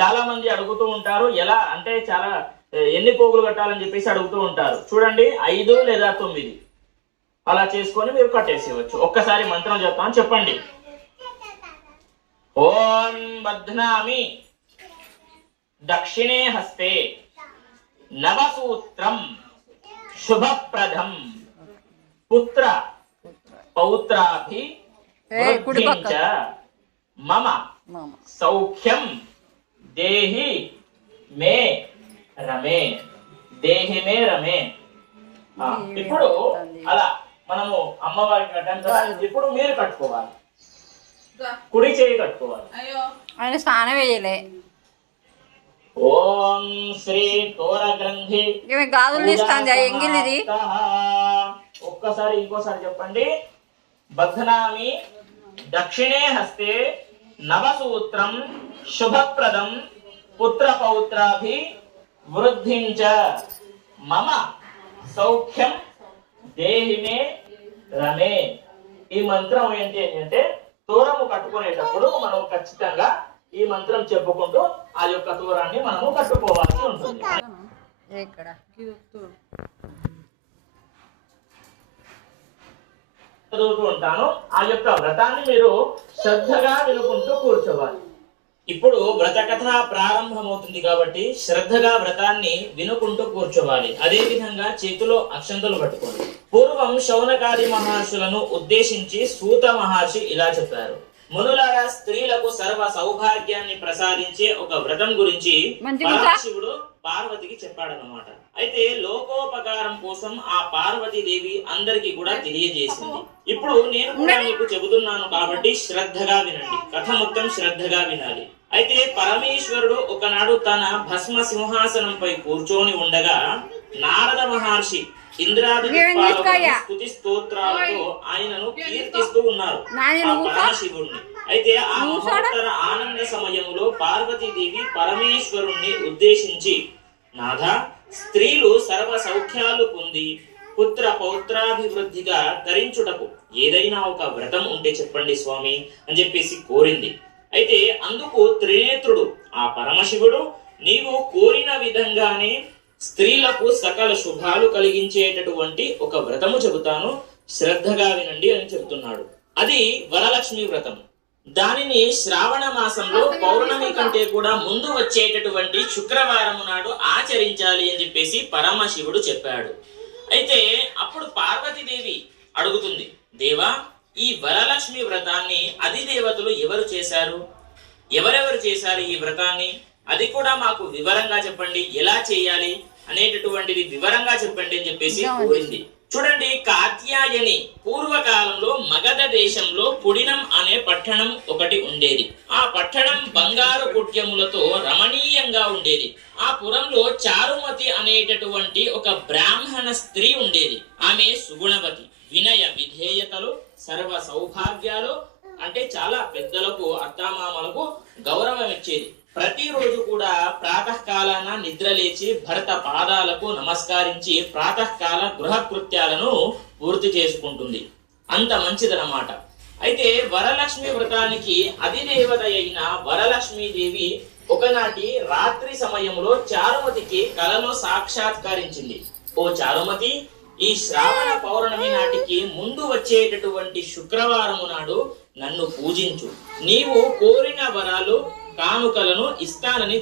చాలా మంది అడుగుతూ ఉంటారు, ఎలా అంటే చాలా ఎన్ని పోగులు కట్టాలని చెప్పేసి అడుగుతూ ఉంటారు. చూడండి 5 లేదా 9 అలా చేసుకొని మీరు కట్టేసేయవచ్చు. ఒక్కసారి మంత్రం చెప్తాను, చెప్పండి. ఓం బధ్నామి దక్షిణే హస్తే నవసూత్రం శుభప్రదం పుత్ర పౌత్రాభి వృద్ధించ మమ సౌఖ్యం దేహి మే రమే. దేహి మే రమే. ఇప్పుడు అలా మనము అమ్మవారికి కట్టాం కదా, ఇప్పుడు మీరు కట్టుకోవాలి. కుడి చేయి కట్టుకోవాలి. ఆయన స్నానం వేయలే. ఓం శ్రీ తోర గ్రంథి గాజులు తీస్తాంది ఎంగిలిది. ఒక్కసారి ఇంకోసారి చెప్పండి. బధ్నామి దక్షిణే హస్తే నవసూత్రం శుభప్రదం పుత్ర పౌత్రాభి వృద్ధించ మమ సౌఖ్యం దేహిమే రమే. ఈ మంత్రం ఏంటి అంటే తోరము కట్టుకునేటప్పుడు మనం ఖచ్చితంగా ఈ మంత్రం చెప్పుకుంటూ ఆ యొక్క తోరాన్ని మనము కట్టుకోవాల్సి ఉంటుంది. చదువుతూ ఉంటాను. ఆ యొక్క వ్రతాన్ని మీరు శ్రద్ధగా వినుకుంటూ కూర్చోవాలి. ఇప్పుడు వ్రత కథ ప్రారంభమవుతుంది కాబట్టి శ్రద్ధగా వ్రతాన్ని వినుకుంటూ కూర్చోవాలి. అదే విధంగా చేతిలో అక్షంతలు పట్టుకోండి. పూర్వం శౌనకాది మహర్షులను ఉద్దేశించి సూత మహర్షి ఇలా చెప్పారు. మునులారా, స్త్రీలకు సర్వ సౌభాగ్యాన్ని ప్రసాదించే ఒక వ్రతం గురించి పరమశివుడు పార్వతికి చెప్పాడనమాట. అయితే లోకోపకారం కోసం ఆ పార్వతీదేవి అందరికి కూడా తెలియజేసింది. ఇప్పుడు నేను కూడా మీకు చెబుతున్నాను కాబట్టి శ్రద్ధగా వినండి. కథ మొత్తం శ్రద్ధగా వినాలి. అయితే పరమేశ్వరుడు ఒకనాడు తన భస్మ సింహాసనంపై కూర్చొని ఉండగా నారద మహర్షి ఇంద్రాది స్తుతి స్తోత్రాలతో ఆయనను కీర్తిస్తూ ఉన్నారు ఆ పరమశివుడిని. అయితే ఆ మహోత్తర ఆనంద సమయంలో పార్వతీదేవి పరమేశ్వరుణ్ణి ఉద్దేశించి, నాథ, స్త్రీలు సర్వ సౌఖ్యాలు పొంది పుత్ర పౌత్రాభివృద్ధిగా ధరించుటకు ఏదైనా ఒక వ్రతం ఉంటే చెప్పండి స్వామి అని చెప్పేసి కోరింది. అయితే అందుకు త్రినేత్రుడు ఆ పరమశివుడు, నీవు కోరిన విధంగానే స్త్రీలకు సకల శుభాలు కలిగించేటటువంటి ఒక వ్రతము చెబుతాను, శ్రద్ధగా వినండి అని చెబుతున్నాడు. అది వరలక్ష్మి వ్రతం. దానిని శ్రావణ మాసంలో పౌర్ణమి కంటే కూడా ముందు వచ్చేటటువంటి శుక్రవారం నాడు ఆచరించాలి అని చెప్పేసి పరమశివుడు చెప్పాడు. అయితే అప్పుడు పార్వతీదేవి అడుగుతుంది, దేవా, ఈ వరలక్ష్మి వ్రతాన్ని అధిదేవతలు ఎవరు చేశారు? ఎవరెవరు చేశారు ఈ వ్రతాన్ని? అది కూడా మాకు వివరంగా చెప్పండి. ఎలా చేయాలి అనేటటువంటిది వివరంగా చెప్పండి అని చెప్పేసి కోరింది. చూడండి, కాత్యాయని పూర్వకాలంలో మగధ దేశంలో పుడినం అనే పట్టణం ఒకటి ఉండేది. ఆ పట్టణం బంగారు కుట్యములతో రమణీయంగా ఉండేది. ఆ పురంలో చారుమతి అనేటటువంటి ఒక బ్రాహ్మణ స్త్రీ ఉండేది. ఆమె సుగుణవతి, వినయ విధేయతలు, సర్వ సౌభాగ్యాలు, అంటే చాలా పెద్దలకు అత్తామామలకు గౌరవం ఇచ్చేది. ప్రతిరోజు కూడా ప్రాతకాలాన నిద్రలేచి భర్త పాదాలకు నమస్కరించి ప్రాతకాల గృహ కృత్యాలను పూర్తి చేసుకుంటుంది. అంత మంచిదన్నమాట. అయితే వరలక్ష్మి వ్రతానికి అధిదేవత అయిన వరలక్ష్మీదేవి ఒకనాటి రాత్రి సమయంలో చారుమతికి కలలో సాక్షాత్కరించింది. ఓ చారుమతి, ఈ శ్రావణ పౌర్ణమి నాటికి ముందు వచ్చేటటువంటి శుక్రవారము నాడు నన్ను పూజించు. నీవు కోరిన వరాలు కానుకలను ఇస్తానని